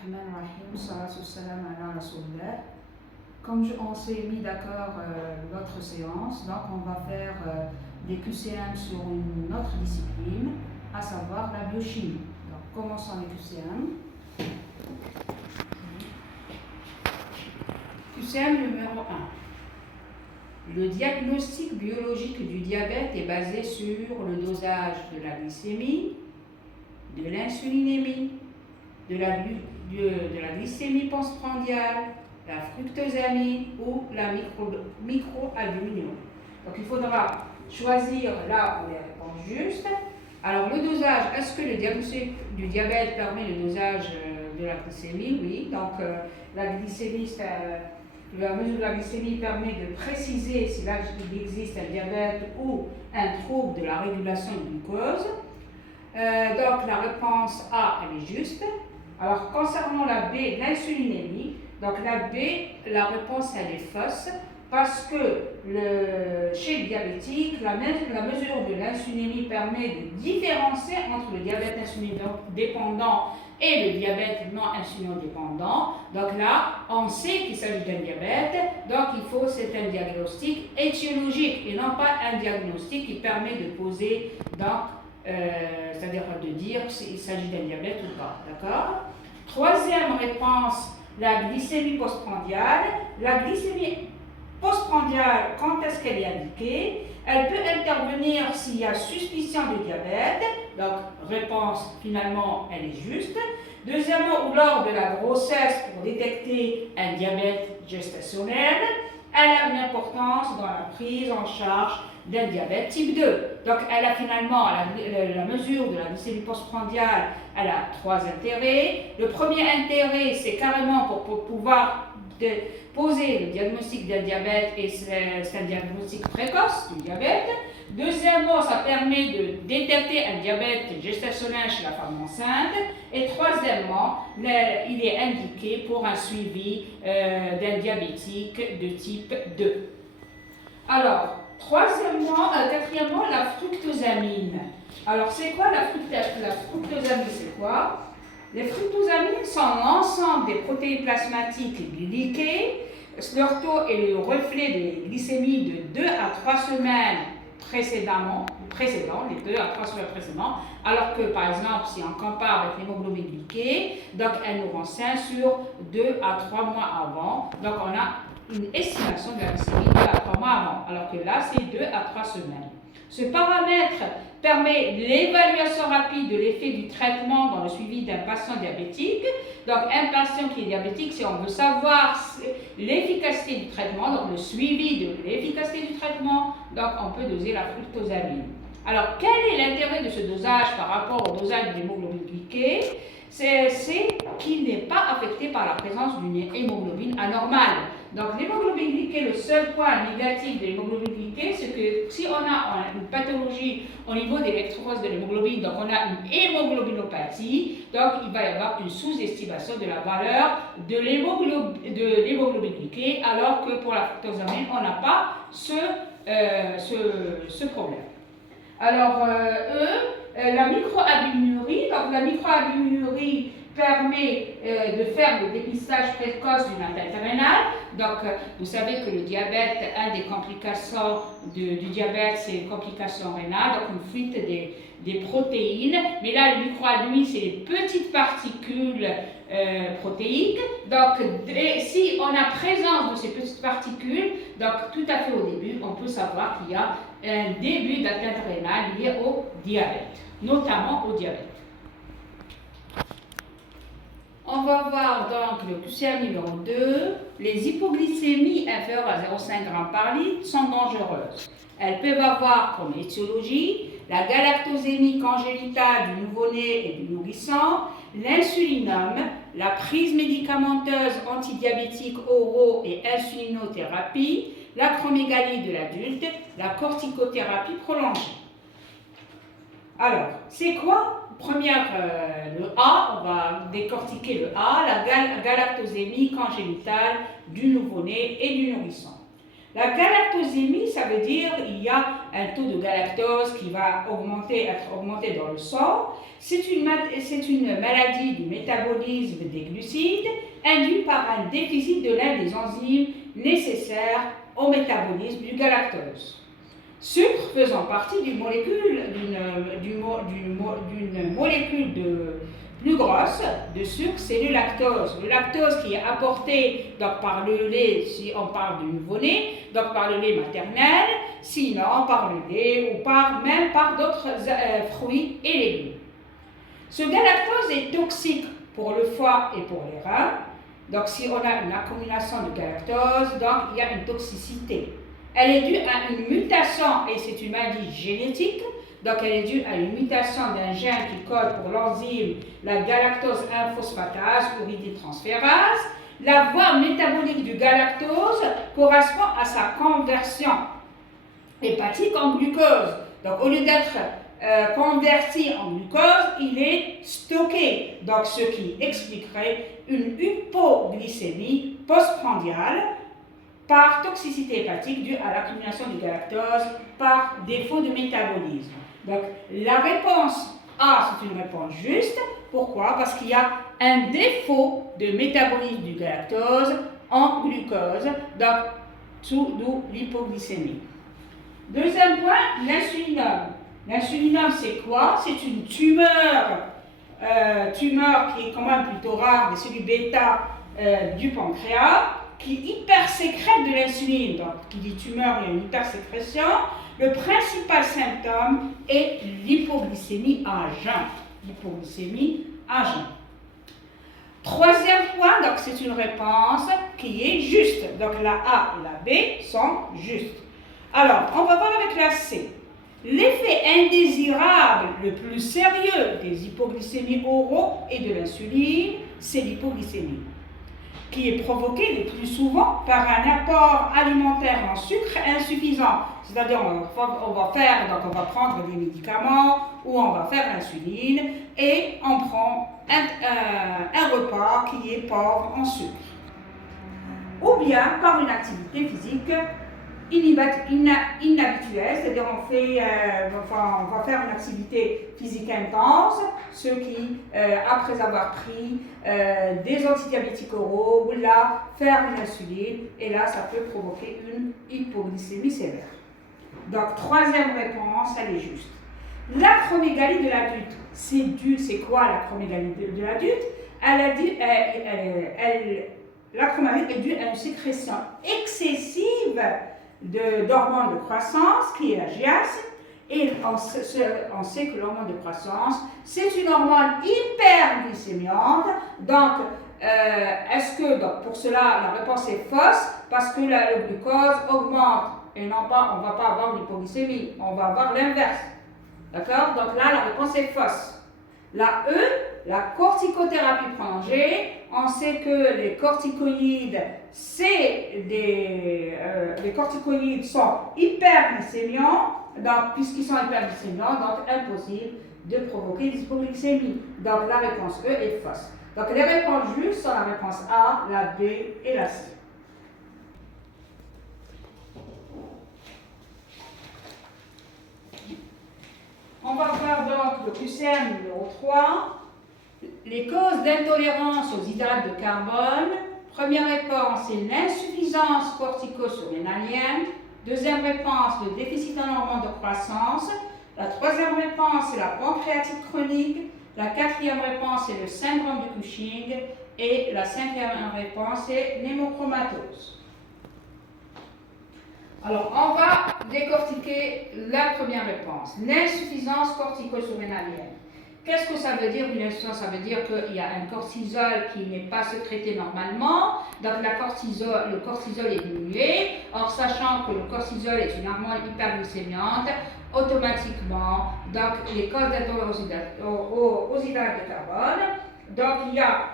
Bismillahirrahmanirrahim, salatu wassalam ala rasulillah. Comme on s'est mis d'accord l'autre séance, donc on va faire des QCM sur une autre discipline, à savoir la biochimie. Donc commençons les QCM. QCM numéro 1. Le diagnostic biologique du diabète est basé sur le dosage de la glycémie, de l'insulinémie, de la glycémie postprandiale, la fructosamine ou la microalbuminurie. Donc il faudra choisir là où les réponses justes. Alors le dosage, est-ce que le diagnostic du diabète permet le dosage de la glycémie? Oui, donc la glycémie, la mesure de la glycémie permet de préciser si là il existe un diabète ou un trouble de la régulation du glucose. Donc la réponse A, elle est juste. Alors concernant la B, l'insulinémie, donc la B, la réponse elle est fausse parce que chez le diabétique, la mesure de l'insulinémie permet de différencier entre le diabète insulinodépendant et le diabète non insulinodépendant. Donc là, on sait qu'il s'agit d'un diabète, donc c'est un diagnostic étiologique et non pas un diagnostic qui permet de poser, c'est-à-dire de dire s'il s'agit d'un diabète ou pas. D'accord? Troisième réponse, la glycémie postprandiale. La glycémie postprandiale, quand est-ce qu'elle est indiquée? Elle peut intervenir s'il y a suspicion de diabète. Donc, réponse, finalement, elle est juste. Deuxièmement, ou lors de la grossesse pour détecter un diabète gestationnel. Elle a une importance dans la prise en charge d'un diabète type 2. Donc, elle a finalement, la mesure de la glycémie postprandiale, elle a trois intérêts. Le premier intérêt, c'est carrément pour pouvoir poser le diagnostic d'un diabète, et c'est un diagnostic précoce du diabète. Deuxièmement, ça permet de détecter un diabète gestationnel chez la femme enceinte. Et troisièmement, il est indiqué pour un suivi d'un diabétique de type 2. Alors, quatrièmement, la fructosamine. Alors, c'est quoi la fructosamine? C'est quoi? Les fructosamines sont l'ensemble des protéines plasmatiques glyquées. Leur taux est le reflet des glycémies de 2 à 3 semaines les 2 à 3 semaines précédentes, alors que par exemple, si on compare avec l'hémoglobine glyquée, donc elle nous renseigne sur 2 à 3 mois avant. Donc on a une estimation de la glycémie 2 à 3 mois avant, alors que là c'est 2 à 3 semaines. Ce paramètre permet l'évaluation rapide de l'effet du traitement dans le suivi d'un patient diabétique. Donc, un patient qui est diabétique, si on veut savoir l'efficacité du traitement, donc le suivi de l'efficacité du traitement, donc on peut doser la fructosamine. Alors, quel est l'intérêt de ce dosage par rapport au dosage de l'hémoglobine glyquée? C'est qu'il n'est pas affecté par la présence d'une hémoglobine anormale. Donc l'hémoglobine glyquée, le seul point négatif de l'hémoglobine glyquée, c'est que si on a une pathologie au niveau des électrophores de l'hémoglobine, donc on a une hémoglobinopathie, donc il va y avoir une sous-estimation de la valeur de l'hémoglobine glyquée, alors que pour la fructosamine, on n'a pas ce problème. Alors, la microalbuminurie, donc la microalbuminurie permet de faire le dépistage précoce d'une atteinte rénale. Donc, vous savez que le diabète, une des complications du diabète, c'est une complication rénale, donc une fuite des protéines. Mais là, les microalbumies, c'est les petites particules protéiques. Donc, si on a présence de ces petites particules, donc tout à fait au début, on peut savoir qu'il y a un début d'atteinte rénale lié au diabète, notamment au diabète. On va voir donc le QCM numéro 2. Les hypoglycémies inférieures à 0,5 g par litre sont dangereuses. Elles peuvent avoir comme étiologie la galactosémie congénitale du nouveau-né et du nourrisson, l'insulinome, la prise médicamenteuse antidiabétique oraux et insulinothérapie, l'acromégalie de l'adulte, la corticothérapie prolongée. Alors, c'est quoi? Le A, on va décortiquer le A, la galactosémie congénitale du nouveau-né et du nourrisson. La galactosémie, ça veut dire qu'il y a un taux de galactose qui va être augmenté dans le sang. C'est une maladie du métabolisme des glucides induite par un déficit de l'un des enzymes nécessaires au métabolisme du galactose. Sucre faisant partie d'une molécule plus grosse de sucre, c'est le lactose. Le lactose qui est apporté donc, par le lait, si on parle du nouveau-né, donc par le lait maternel, sinon par le lait ou même par d'autres fruits et légumes. Ce galactose est toxique pour le foie et pour les reins. Donc si on a une accumulation de galactose, donc il y a une toxicité. Elle est due à une mutation, et c'est une maladie génétique, donc elle est due à une mutation d'un gène qui code pour l'enzyme, la galactose 1-phosphatase ou uridyltransférase. La voie métabolique du galactose correspond à sa conversion hépatique en glucose. Donc au lieu d'être converti en glucose, il est stocké, donc ce qui expliquerait une hypoglycémie postprandiale par toxicité hépatique due à l'accumulation du galactose par défaut de métabolisme. Donc la réponse A, c'est une réponse juste. Pourquoi? Parce qu'il y a un défaut de métabolisme du galactose en glucose, donc d'où l'hypoglycémie. Deuxième point, l'insulinome. L'insulinome, c'est quoi? C'est une tumeur qui est quand même plutôt rare, des cellules bêta du pancréas, qui hypersécrète de l'insuline. Donc, qui dit tumeur, il y a une hypersécrétion. Le principal symptôme est l'hypoglycémie à jeun. L'hypoglycémie à jeun. Troisième point, donc c'est une réponse qui est juste. Donc la A et la B sont justes. Alors, on va voir avec la C. L'effet indésirable le plus sérieux des hypoglycémies oraux et de l'insuline, c'est l'hypoglycémie, qui est provoquée le plus souvent par un apport alimentaire en sucre insuffisant. C'est-à-dire on va prendre des médicaments ou on va faire l'insuline et on prend un repas qui est pauvre en sucre. Ou bien par une activité physique inhabituelle, c'est-à-dire on va faire une activité physique intense, ceux qui, après avoir pris des antidiabétiques oraux, ou là, faire une insuline, et là, ça peut provoquer une hypoglycémie sévère. Donc, troisième réponse, elle est juste. L'acromégalie de l'adulte, c'est quoi l'acromégalie de l'adulte? L'acromégalie est due à une sécrétion excessive d'hormones de croissance, qui est la GIAS, et on sait que l'hormone de croissance, c'est une hormone hyperglycémiante. Donc, pour cela, la réponse est fausse, parce que le glucose augmente, et non pas, on ne va pas avoir une hypoglycémie, on va avoir l'inverse. D'accord? Donc là, la réponse est fausse. La E, la corticothérapie prolongée, on sait que les corticoïdes, les corticoïdes sont hyperglycémiants, donc puisqu'ils sont hyperglycémiants, donc impossible de provoquer des hypoglycémies. Donc la réponse E est fausse. Donc les réponses justes sont la réponse A, la B et la C. On va voir donc le QCM numéro 3. Les causes d'intolérance aux hydrates de carbone. Première réponse, c'est l'insuffisance cortico-surrénalienne. Deuxième réponse, le déficit en hormones de croissance. La troisième réponse, c'est la pancréatite chronique. La quatrième réponse, c'est le syndrome de Cushing. Et la cinquième réponse, c'est l'hémochromatose. Alors, on va décortiquer la première réponse. L'insuffisance cortico-surrénalienne. Qu'est-ce que ça veut dire une insuffisance? Ça veut dire qu'il y a un cortisol qui n'est pas sécrété normalement, donc le cortisol est diminué. Or, sachant que le cortisol est une hormone hyperglycémiante, automatiquement, donc les causes d'intolérance aux hydrates de carbone, donc il y a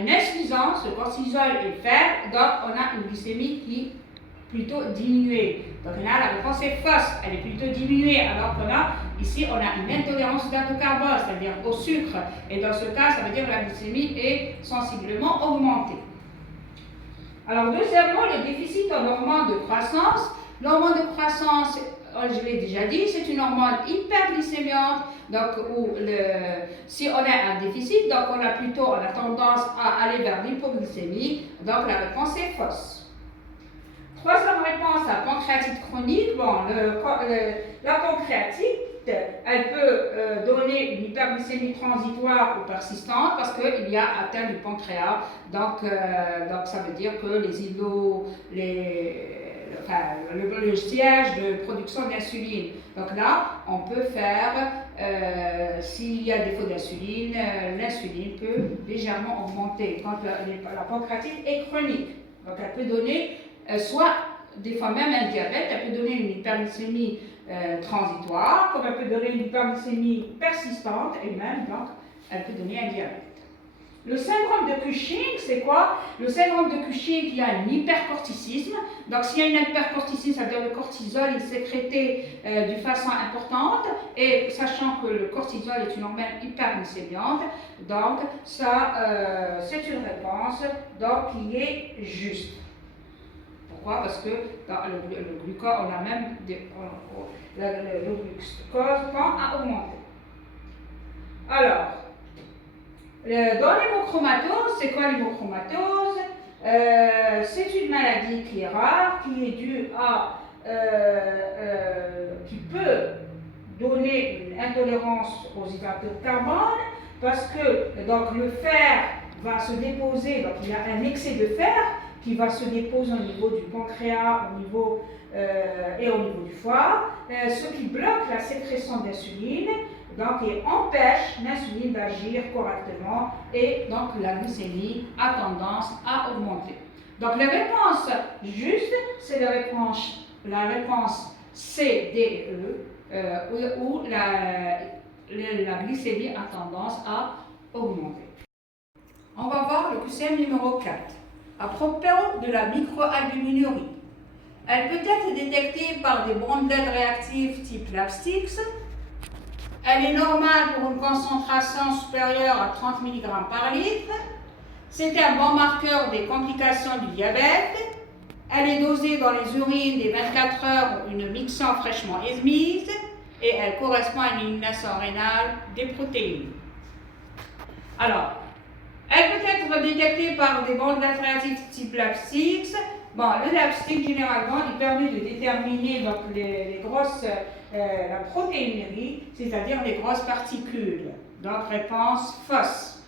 une insuffisance, le cortisol est faible, donc on a une glycémie qui plutôt diminuée. Donc là, la réponse est fausse, elle est plutôt diminuée, alors qu'on a ici, on a une intolérance aux hydrates de carbone, c'est-à-dire au sucre. Et dans ce cas, ça veut dire que la glycémie est sensiblement augmentée. Alors, deuxièmement, le déficit en hormones de croissance. L'hormone de croissance, je l'ai déjà dit, c'est une hormone hyperglycémiante. Donc, si on a un déficit, donc on a tendance à aller vers l'hypoglycémie. Donc, la réponse est fausse. Troisième réponse, la pancréatite chronique. Bon, la pancréatite, elle peut donner une hyperglycémie transitoire ou persistante parce qu'il y a atteinte du pancréas. Donc ça veut dire que le siège de production d'insuline. Donc là, on peut faire, s'il y a défaut d'insuline, l'insuline peut légèrement augmenter quand la pancréatite est chronique. Donc elle peut donner soit des fois même un diabète, elle peut donner une hyperglycémie transitoire, comme elle peut donner une hyperglycémie persistante, et même donc elle peut donner un diabète. Le syndrome de Cushing, c'est quoi? Le syndrome de Cushing, il y a un hypercorticisme. Donc, s'il y a un hypercorticisme, ça veut dire le cortisol est sécrété d'une façon importante. Et sachant que le cortisol est une hormone hyperglycémiante, donc ça, c'est une réponse donc, qui est juste. Pourquoi? Parce que dans le glucose, on a même le glucose tend à augmenter. Alors, dans l'hémochromatose, c'est quoi l'hémochromatose? C'est une maladie qui est rare, qui est due à, qui peut donner une intolérance aux hydrates de carbone, parce que donc, le fer va se déposer, donc il y a un excès de fer qui va se déposer au niveau du pancréas, et au niveau du foie, ce qui bloque la sécrétion d'insuline. Donc, il empêche l'insuline d'agir correctement et donc la glycémie a tendance à augmenter. Donc, la réponse juste, c'est la réponse C, D, E, où la glycémie a tendance à augmenter. On va voir le QCM numéro 4. À propos de la microalbuminurie, elle peut être détectée par des bandelettes réactives type LAPSTIX. Elle est normale pour une concentration supérieure à 30 mg par litre. C'est un bon marqueur des complications du diabète. Elle est dosée dans les urines des 24 heures une mixant fraîchement émise et elle correspond à une élimination rénale des protéines. Alors, elle peut être détectée par des bandelettes réactives type LAPSTIX. Bon, le LAPSTIX, généralement, il permet de déterminer donc, la protéinerie, c'est-à-dire les grosses particules. Donc, réponse fausse.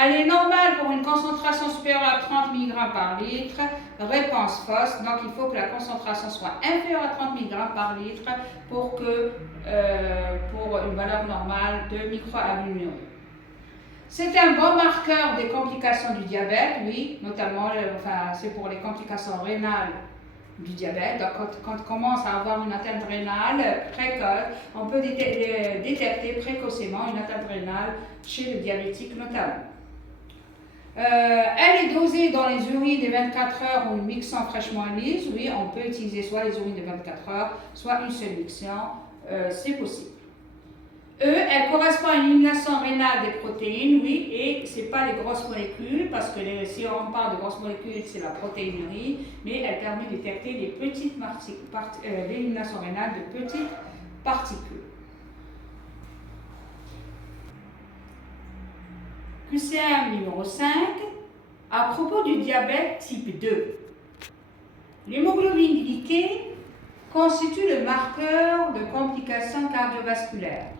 Elle est normale pour une concentration supérieure à 30 mg par litre. Réponse fausse. Donc, il faut que la concentration soit inférieure à 30 mg par litre pour une valeur normale de microalbuminurie. C'est un bon marqueur des complications du diabète, oui, notamment, c'est pour les complications rénales du diabète. Donc, quand on commence à avoir une atteinte rénale précoce, on peut détecter précocement une atteinte rénale chez le diabétique notamment. Elle est dosée dans les urines des 24 heures ou une mixant fraîchement émise. Oui, on peut utiliser soit les urines des 24 heures, soit une seule mixant, c'est possible. Elle correspond à une élimination rénale des protéines, oui, et ce n'est pas les grosses molécules, parce que si on parle de grosses molécules, c'est la protéinerie, mais elle permet de détecter l'élimination rénale de petites particules. QCM numéro 5, à propos du diabète type 2. L'hémoglobine glyquée constitue le marqueur de complications cardiovasculaires.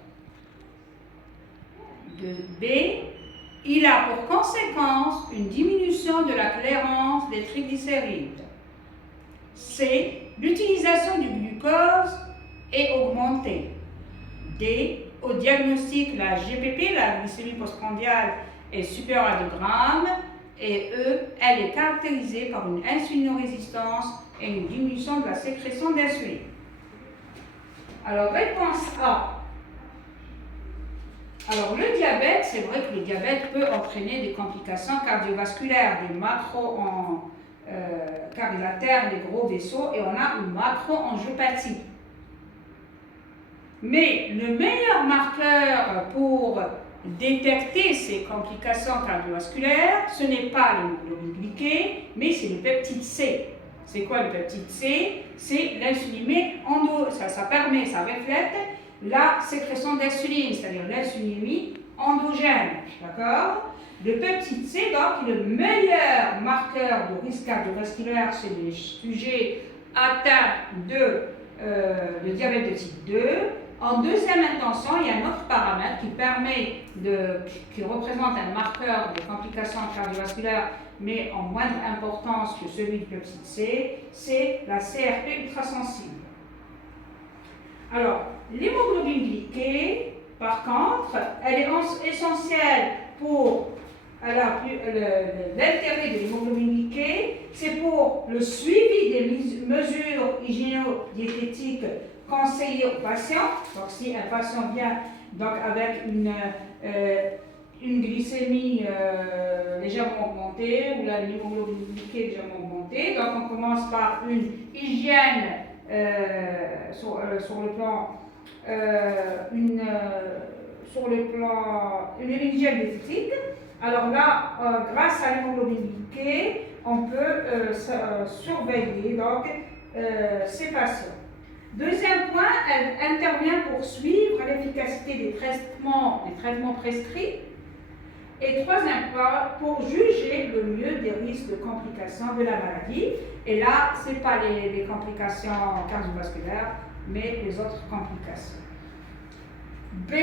De B, il a pour conséquence une diminution de la clairance des triglycérides. C, l'utilisation du glucose est augmentée. D, au diagnostic, la GPP, la glycémie postprandiale, est supérieure à 2 grammes. Et E, elle est caractérisée par une insulinorésistance et une diminution de la sécrétion d'insuline. Alors, réponse A. Alors, le diabète, c'est vrai que le diabète peut entraîner des complications cardiovasculaires, des car il altère les gros vaisseaux et on a une macro-angiopathie. Mais le meilleur marqueur pour détecter ces complications cardiovasculaires, ce n'est pas l'hémoglobine glyquée, mais c'est le peptide C. C'est quoi le peptide C? C'est l'insulinémie ça permet, ça reflète la sécrétion d'insuline, c'est-à-dire l'insulinémie endogène. D'accord? Le peptide C, donc, est le meilleur marqueur de risque cardiovasculaire chez les sujets atteints de diabète de type 2. En deuxième intention, il y a un autre paramètre qui représente un marqueur de complications cardiovasculaires, mais en moindre importance que celui du peptide C, c'est la CRP ultrasensible. Alors, l'hémoglobine glyquée, par contre, elle est essentielle pour l'intérêt de l'hémoglobine glyquée, c'est pour le suivi des mesures hygiéno-diététiques conseillées aux patients. Donc, si un patient vient donc, avec une glycémie légèrement augmentée ou l'hémoglobine glyquée légèrement augmentée, donc on commence par une hygiène sur le plan une hygiène diététique. Alors là, grâce à l'hémoglobine glyquée, on peut surveiller donc, ces patients. Deuxième point, elle intervient pour suivre l'efficacité des traitements prescrits. Et troisième point, pour juger le mieux des risques de complications de la maladie. Et là, ce n'est pas les complications cardiovasculaires, mais les autres complications. B,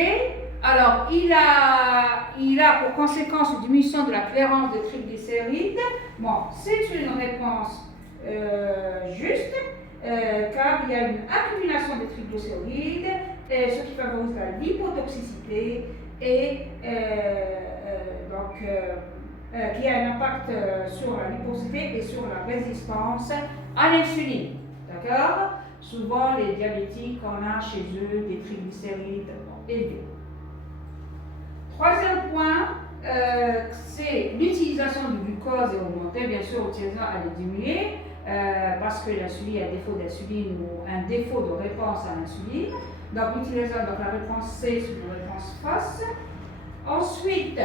alors, il a pour conséquence une diminution de la clairance des triglycérides. Bon, c'est une réponse juste, car il y a une accumulation des triglycérides, ce qui favorise la lipotoxicité et qui a un impact sur la lipocité et sur la résistance à l'insuline. D'accord? Souvent, les diabétiques, on a chez eux des triglycérides élevés. Troisième point, c'est l'utilisation du glucose est augmentée. Bien sûr, l'utilisation elle est diminuée parce que l'insuline a un défaut d'insuline ou un défaut de réponse à l'insuline. Donc, l'utilisation, donc la réponse C, c'est une réponse fausse. Ensuite,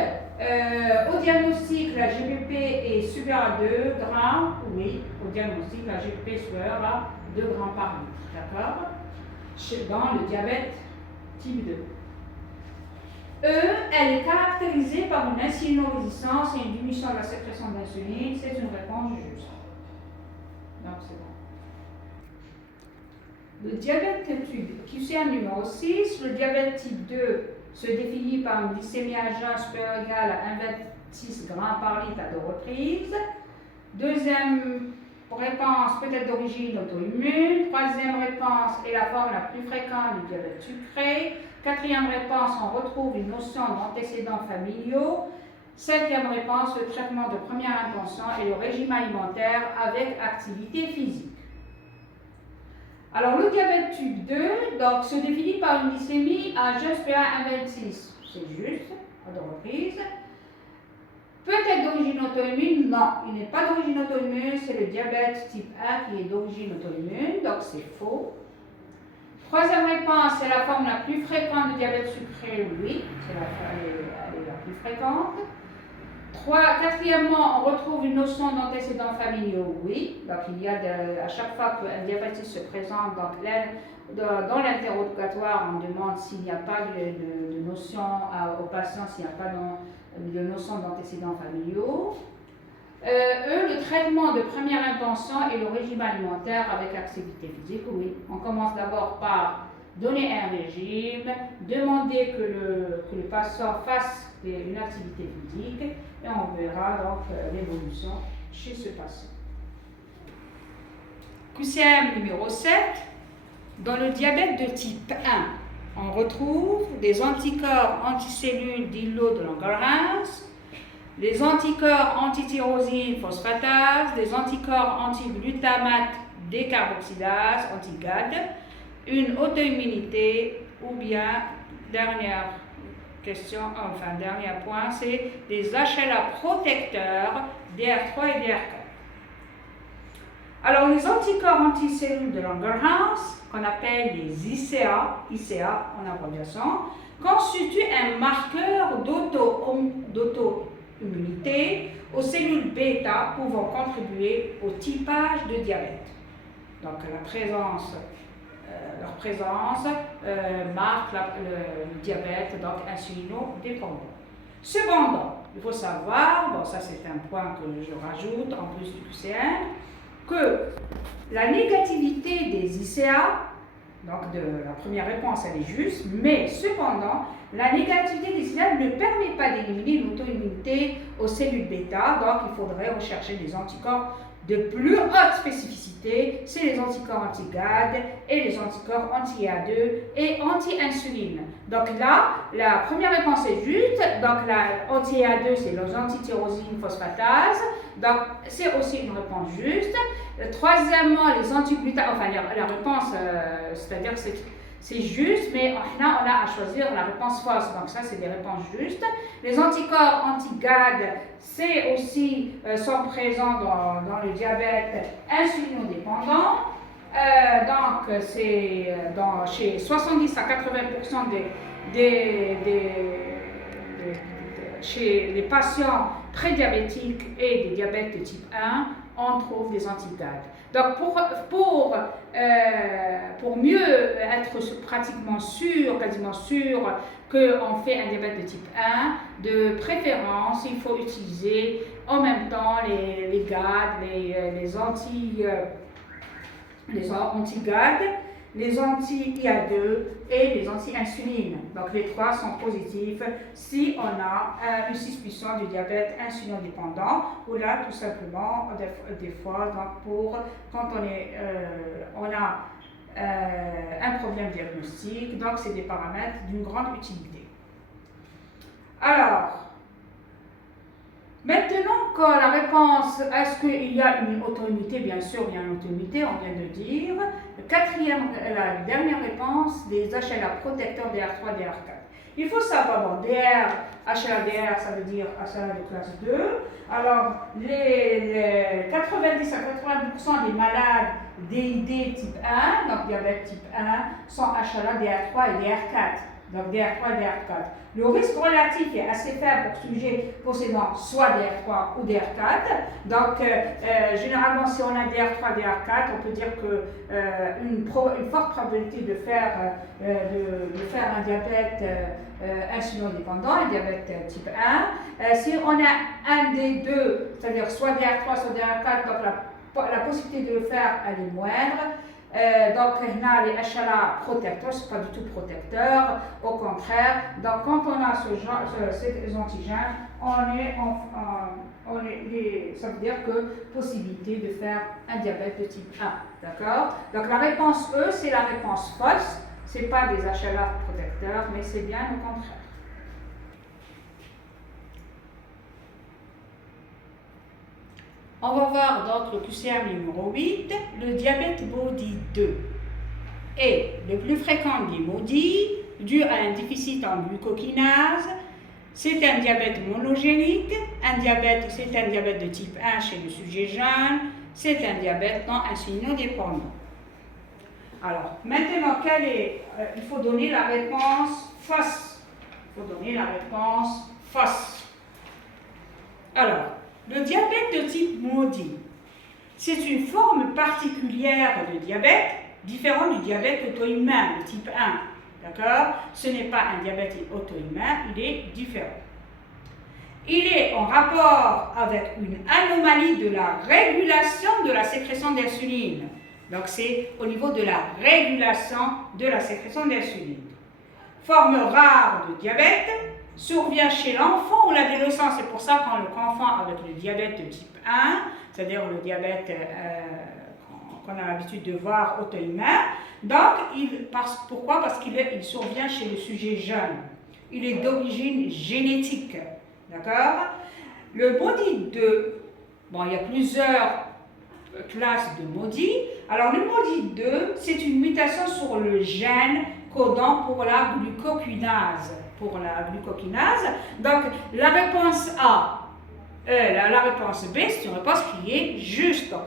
au diagnostic, la GPP est supérieure à 2 grammes. Oui, au diagnostic, la GPP est supérieure à 2 grammes par litre. D'accord? Dans le diabète type 2. E, elle est caractérisée par une insulinorésistance et une diminution de la sécrétion d'insuline. C'est une réponse juste. Donc, c'est bon. Le diabète type, QCM numéro 6, le diabète type 2 se définit par une glycémie à jeun supérieure ou égale à 1,26 g par litre à 2 reprises. Deuxième réponse peut être d'origine auto-immune. Troisième réponse est la forme la plus fréquente du diabète sucré. Quatrième réponse, on retrouve une notion d'antécédents familiaux. Cinquième réponse, le traitement de première intention et le régime alimentaire avec activité physique. Alors, le diabète type 2 donc, se définit par une glycémie à jeun supérieur à 1,26. C'est juste, à 2 reprises. Peut-être d'origine auto-immune? Non, il n'est pas d'origine auto-immune, c'est le diabète type 1 qui est d'origine auto-immune, donc c'est faux. Troisième réponse, c'est la forme la plus fréquente du diabète sucré, oui, elle est la plus fréquente. Quatrièmement, on retrouve une notion d'antécédents familiaux, oui. Donc il y a à chaque fois qu'un diabétique se présente dans l'interrogatoire, on demande s'il n'y a pas de notion au patient, s'il n'y a pas de notion d'antécédents familiaux. Le traitement de première intention et le régime alimentaire avec activité physique, oui. On commence d'abord par donner un régime, demander que le patient fasse une activité physique et on verra donc l'évolution chez ce patient. QCM numéro 7. Dans le diabète de type 1, on retrouve des anticorps anticellules d'îlot de Langerhans, les anticorps antityrosine phosphatase, des anticorps antiglutamate décarboxylase, anti-GAD, une auto-immunité ou bien, dernier point, c'est des HLA protecteurs DR3 et DR4. Alors, les anticorps anticellules de Langerhans, qu'on appelle les ICA en abréviation, constituent un marqueur d'auto-immunité aux cellules bêta pouvant contribuer au typage de diabète. Donc leur présence marque le diabète, donc insulino-dépendant. Cependant, il faut savoir, bon ça c'est un point que je rajoute en plus du QCM, que la négativité des ICA, donc de la première réponse elle est juste, mais cependant, la négativité des ICA ne permet pas d'éliminer l'auto-immunité aux cellules bêta, donc il faudrait rechercher des anticorps de plus haute spécificité, c'est les anticorps anti-GAD et les anticorps anti-A2 et anti-insuline. Donc là, la première réponse est juste, donc la anti-A2 c'est les antityrosine phosphatase, donc c'est aussi une réponse juste. Troisièmement, les antiglutames, enfin la réponse, c'est-à-dire que c'est juste, mais on a à choisir la réponse fausse, donc ça c'est des réponses justes. Les anticorps anti-GAD, c'est aussi, sont présents dans le diabète insulinodépendant. Donc c'est chez 70 à 80% chez les patients prédiabétiques et des diabètes de type 1, on trouve des anti-GAD. Donc pour mieux être pratiquement sûr, quasiment sûr qu'on fait un diabète de type 1, de préférence, il faut utiliser en même temps les GAD, les anti-GAD, les anti-IA2 et les anti-insuline. Donc les trois sont positifs si on a une suspicion du diabète insulinodépendant ou là tout simplement des fois donc quand on a un problème diagnostique, donc c'est des paramètres d'une grande utilité. Alors, maintenant, quand la réponse, est-ce qu'il y a une auto-immunité? Bien sûr, il y a une auto-immunité, on vient de dire. La dernière réponse, des HLA protecteurs DR3, DR4. Il faut savoir, bon, HLA, DR, ça veut dire HLA de classe 2. Alors, les 90 à 80% des malades DID type 1, donc diabète type 1, sont HLA, DR3 et DR4. Donc DR3 et DR4. Le risque relatif est assez faible pour sujet possédant soit DR3 ou DR4. Donc généralement si on a DR3, DR4, on peut dire qu'une forte probabilité de faire un diabète insulinodépendant, un diabète type 1. Si on a un des deux, c'est-à-dire soit DR3, soit DR4, donc la possibilité de le faire elle est moindre. Donc, les HLA protecteurs, ce n'est pas du tout protecteur, au contraire. Donc, quand on a ces antigènes, ça veut dire que possibilité de faire un diabète de type 1. D'accord? Donc, la réponse E, c'est la réponse fausse. Ce n'est pas des HLA protecteurs, mais c'est bien au contraire. On va voir dans le QCM numéro 8, le diabète MODY 2 est le plus fréquent des MODY, dû à un déficit en glucokinase. C'est un diabète monogénique, c'est un diabète de type 1 chez le sujet jeune, c'est un diabète non insulinodépendant. Alors, maintenant, il faut donner la réponse fausse. Alors, le diabète de type MODY, c'est une forme particulière de diabète, différente du diabète auto-immun de type 1. D'accord? Ce n'est pas un diabète auto-immun, il est différent. Il est en rapport avec une anomalie de la régulation de la sécrétion d'insuline. Donc, c'est au niveau de la régulation de la sécrétion d'insuline. Forme rare de diabète, survient chez l'enfant ou l'adolescent. C'est pour ça qu'on le confond avec le diabète de type 1, c'est-à-dire le diabète qu'on a l'habitude de voir auto-immun. Donc, pourquoi? Parce qu'il survient chez le sujet jeune. Il est d'origine génétique. D'accord? Le MODY 2, bon, il y a plusieurs classes de MODY. Alors, le MODY 2, c'est une mutation sur le gène codant pour la glucokinase. Donc, la réponse A, la réponse B, c'est une réponse qui est juste. Donc,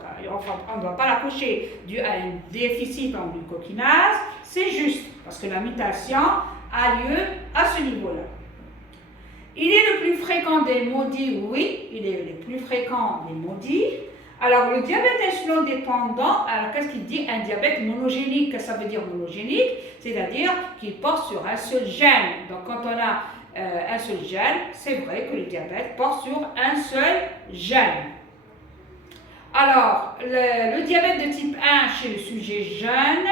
on ne doit pas la cocher dû à un déficit en glucokinase. C'est juste, parce que la mutation a lieu à ce niveau-là. Il est le plus fréquent des maudits, oui, il est le plus fréquent des maudits. Alors, le diabète insulino-dépendant, alors qu'est-ce qu'il dit? Un diabète monogénique, ça veut dire monogénique, c'est-à-dire qu'il porte sur un seul gène. Donc, quand on a un seul gène, c'est vrai que le diabète porte sur un seul gène. Alors, le diabète de type 1 chez le sujet jeune,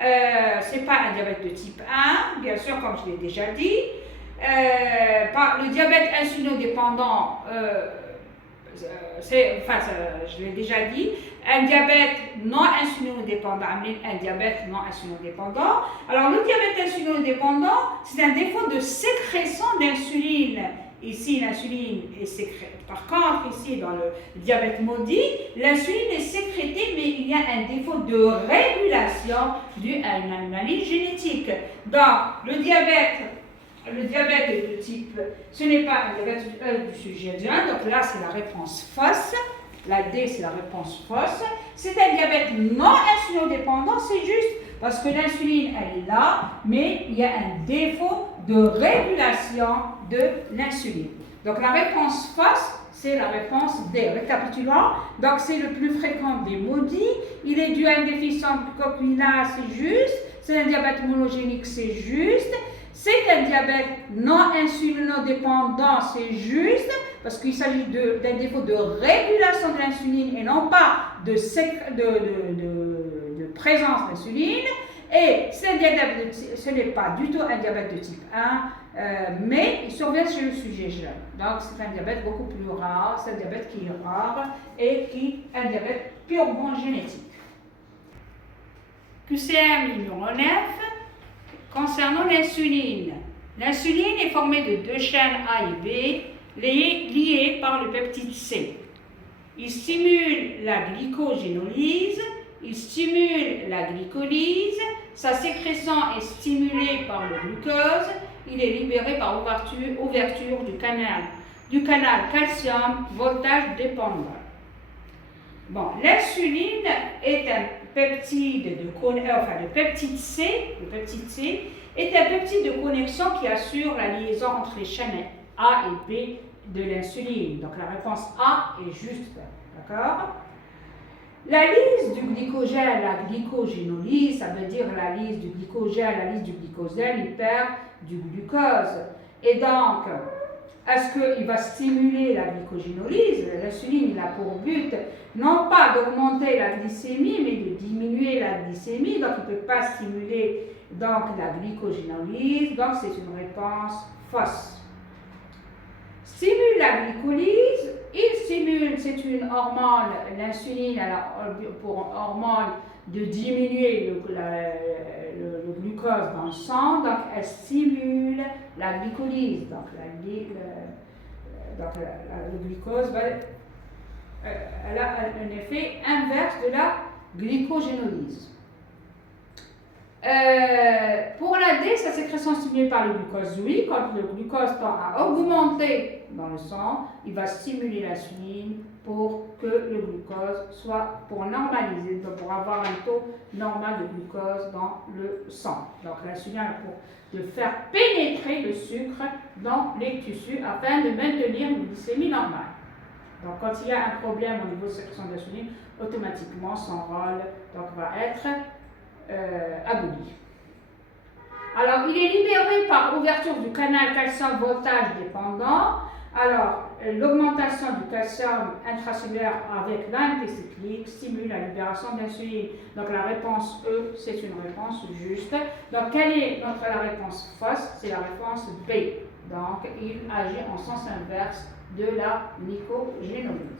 ce n'est pas un diabète de type 1, bien sûr, comme je l'ai déjà dit. Le diabète insulino-dépendant, je l'ai déjà dit, un diabète non insulino-dépendant, un diabète non insulino-dépendant. Alors, le diabète insulino-dépendant, c'est un défaut de sécrétion d'insuline. Ici, l'insuline est sécrétée. Par contre, ici, dans le diabète maudit, l'insuline est sécrétée, mais il y a un défaut de régulation dû à une anomalie génétique. Donc, le diabète de type, ce n'est pas un diabète du sujet jeune, donc là, c'est la réponse fausse. La D, c'est la réponse fausse. C'est un diabète non insulino-dépendant, c'est juste parce que l'insuline, elle est là, mais il y a un défaut de régulation de l'insuline. Donc la réponse fausse, c'est la réponse D. Récapitulons, donc c'est le plus fréquent des maudits. Il est dû à une déficience de glucokinase, c'est juste. C'est un diabète monogénique, c'est juste. C'est un diabète non insulino-dépendant, c'est juste, parce qu'il s'agit d'un défaut de régulation de l'insuline et non pas de présence d'insuline. Et ce n'est pas du tout un diabète de type 1, mais il survient chez le sujet jeune. Donc c'est un diabète beaucoup plus rare, c'est un diabète qui est rare et qui est un diabète purement génétique. QCM numéro 9. Concernant l'insuline, l'insuline est formée de deux chaînes A et B liées par le peptide C. Il stimule la glycogénolyse, il stimule la glycolyse, sa sécrétion est stimulée par le glucose, il est libéré par ouverture du canal calcium voltage dépendant. Bon, l'insuline est un peptide le peptide C est un peptide de connexion qui assure la liaison entre les chaînes A et B de l'insuline. Donc la réponse A est juste, d'accord? La lyse du glycogène, la glycogénolyse, ça veut dire la lyse du glycogène, la lyse du glycosène, il perd du glucose. Et donc, est-ce qu'il va stimuler la glycogénolyse? L'insuline, il a pour but non pas d'augmenter la glycémie, mais de diminuer la glycémie. Donc, il ne peut pas stimuler donc, la glycogénolyse. Donc, c'est une réponse fausse. Stimule la glycolyse. Il stimule, c'est une hormone, l'insuline a pour hormone de diminuer le glucose dans le sang. Donc, elle stimule la glycolyse. Donc, le glucose elle a un effet inverse de la glycogénolyse. Pour la D, sa sécrétion stimulée par le glucose, oui. Quand le glucose tend à augmenter dans le sang, il va stimuler l'insuline pour que le glucose soit, pour normaliser, donc pour avoir un taux normal de glucose dans le sang. Donc l'insuline a pour de faire pénétrer le sucre dans les tissus afin de maintenir une glycémie normale. Donc, quand il y a un problème au niveau de sécrétion d'insuline, automatiquement, son rôle va être aboli. Alors, il est libéré par ouverture du canal calcium voltage dépendant. Alors, l'augmentation du calcium intracellulaire avec l'AMP cyclique stimule la libération d'insuline. Donc, la réponse E, c'est une réponse juste. Donc, quelle est la réponse fausse? C'est la réponse B. Donc, il agit en sens inverse de la glycogénolyse.